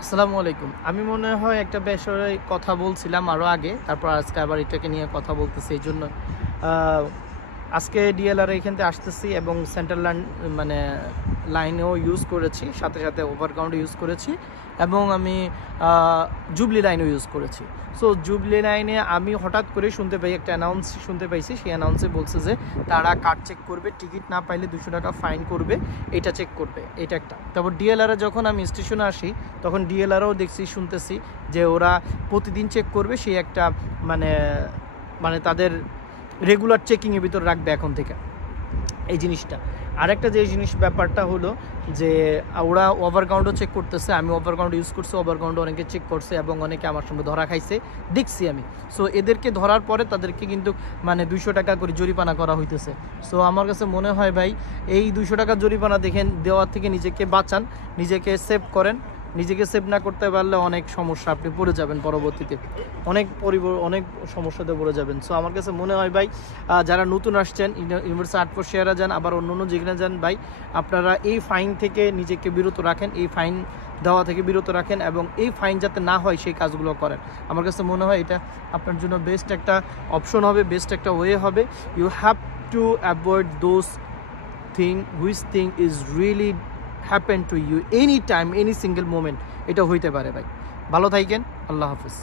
আসসালামু আলাইকুম। আমি মনে হয় একটা বিষয়ে কথা বলছিলাম আরও আগে, তারপর আজকে আবার এটাকে নিয়ে কথা বলতেছি। এই জন্য আজকে ডিএলআর এখান থেকে আসতেছি এবং সেন্ট্রাল মানে লাইনেও ইউজ করেছি, সাথে সাথে ওভারগ্রাউন্ডে ইউজ করেছি এবং আমি জুবলি লাইনেও ইউজ করেছি। সো জুবলি লাইনে আমি হঠাৎ করে শুনতে পাই, একটা অ্যানাউন্স শুনতে পাইছি। সেই অ্যানাউন্সে বলছে যে তারা কার্ড চেক করবে, টিকিট না পাইলে 200 টাকা ফাইন করবে, এটা চেক করবে। এটা একটা। তারপর ডিএলআরে যখন আমি স্টেশনে আসি তখন ডিএলআরও দেখছি, শুনতেছি যে ওরা প্রতিদিন চেক করবে, সেই একটা মানে মানে তাদের রেগুলার চেকিংয়ের ভিতর রাখবে এখন থেকে এই জিনিসটা। আরেকটা যে জিনিস ব্যাপারটা হলো যে ওরা ওভারগ্রাউন্ডও চেক করতেছে। আমি ওভারগ্রাউন্ড ইউজ করছি, ওভারগ্রাউন্ড অনেকে চেক করছে এবং অনেকে আমার সঙ্গে ধরা খাইছে, দেখছি আমি। সো এদেরকে ধরার পরে তাদেরকে কিন্তু মানে 200 টাকা করে জরিমানা করা হইতেছে। সো আমার কাছে মনে হয় ভাই, এই 200 টাকা জরিমানা দেখেন দেওয়ার থেকে নিজেকে বাঁচান, নিজেকে সেভ করেন। নিজেকে সেভ না করতে পারলে অনেক সমস্যা আপনি পড়ে যাবেন, পরবর্তীতে অনেক সমস্যাতে পড়ে যাবেন। সো আমার কাছে মনে হয় ভাই, যারা নতুন আসছেন ইউনিভার্সিটি আর্ট ফোর শেয়ারা যান, আবার অন্য যেখানে যান ভাই, আপনারা এই ফাইন থেকে নিজেকে বিরত রাখেন, এই ফাইন দেওয়া থেকে বিরত রাখেন এবং এই ফাইন যাতে না হয় সেই কাজগুলো করেন। আমার কাছে মনে হয় এটা আপনার জন্য বেস্ট একটা অপশন হবে, বেস্ট একটা ওয়ে হবে। You have to avoid those which thing is really happen to you anytime, any single moment. এটা হইতে পারে ভাই। ভালো থাকেন। আল্লাহ হাফেজ।